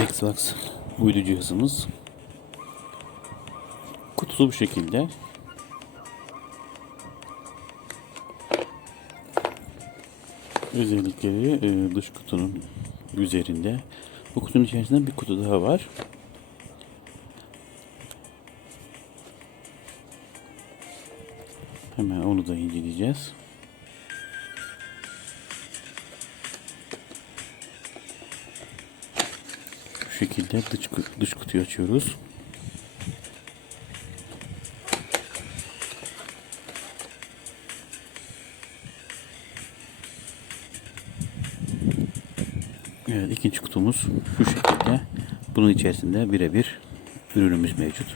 Xbox uydu cihazımız. Kutusu bu şekilde. Özellikleri e, dış kutunun üzerinde. Bu kutunun içerisinde bir kutu daha var. Hemen onu da inceleyeceğiz. Şekilde dış, dış kutuyu açıyoruz. Evet ikinci kutumuz şu şekilde. Bunun içerisinde birebir ürünümüz mevcut.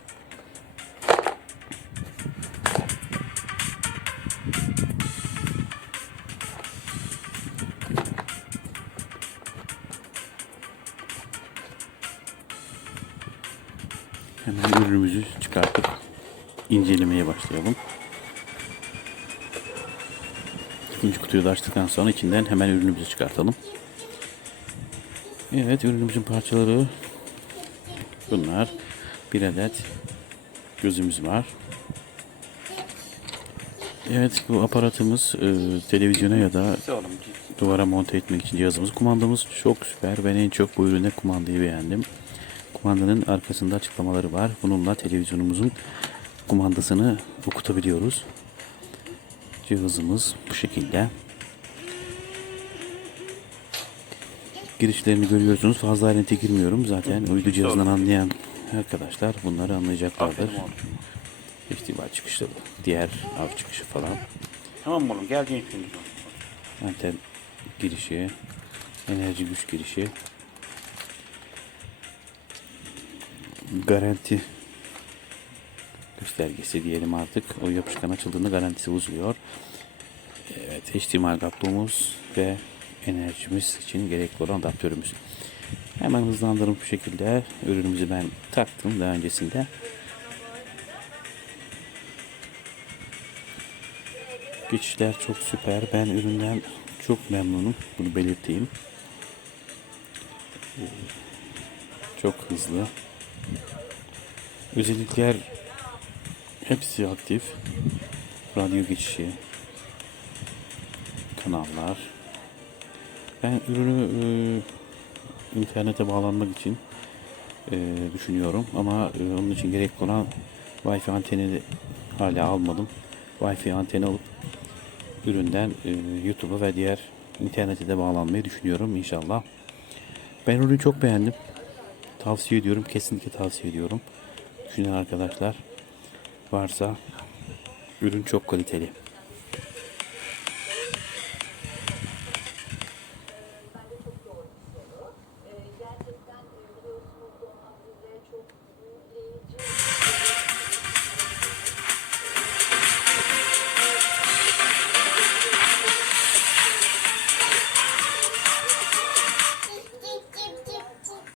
Hemen ürünümüzü çıkartıp incelemeye başlayalım. İkinci kutuyu da açtıktan sonra içinden hemen ürünümüzü çıkartalım. Evet ürünümüzün parçaları bunlar. Bir adet gözümüz var. Evet bu aparatımız e, televizyona ya da duvara monte etmek için cihazımız. Kumandamız çok süper. Ben en çok bu ürüne kumandayı beğendim. Kumandanın arkasında açıklamaları var. Bununla televizyonumuzun kumandasını okutabiliyoruz. Cihazımız bu şekilde. Girişlerini görüyorsunuz. Fazla ayrıntı girmiyorum. Zaten uydu cihazından anlayan arkadaşlar bunları anlayacaklardır. Festival çıkışı, diğer av çıkışı falan. Tamam oğlum geldin şimdi. Anten girişi, enerji güç girişi, garanti göstergesi diyelim artık. O yapışkan açıldığında garantisi uzuyor. Evet, HDMI kablomuz ve enerjimiz için gerekli olan adaptörümüz. Hemen hızlandırın bu şekilde. Ürünümüzü ben taktım daha öncesinde. Geçişler çok süper. Ben üründen çok memnunum. Bunu belirteyim. Çok hızlı. Özellikler hepsi aktif. Radyo geçişi, kanallar. Ben ürünü e, internete bağlanmak için e, düşünüyorum ama e, onun için gerekli olan Wi-Fi anteni hala almadım. Wi-Fi anteni alıp üründen e, YouTube'a ve diğer internete de bağlanmayı düşünüyorum inşallah. Ben ürünü çok beğendim. Tavsiye ediyorum. Kesinlikle tavsiye ediyorum. Düşünen arkadaşlar varsa ürün çok kaliteli.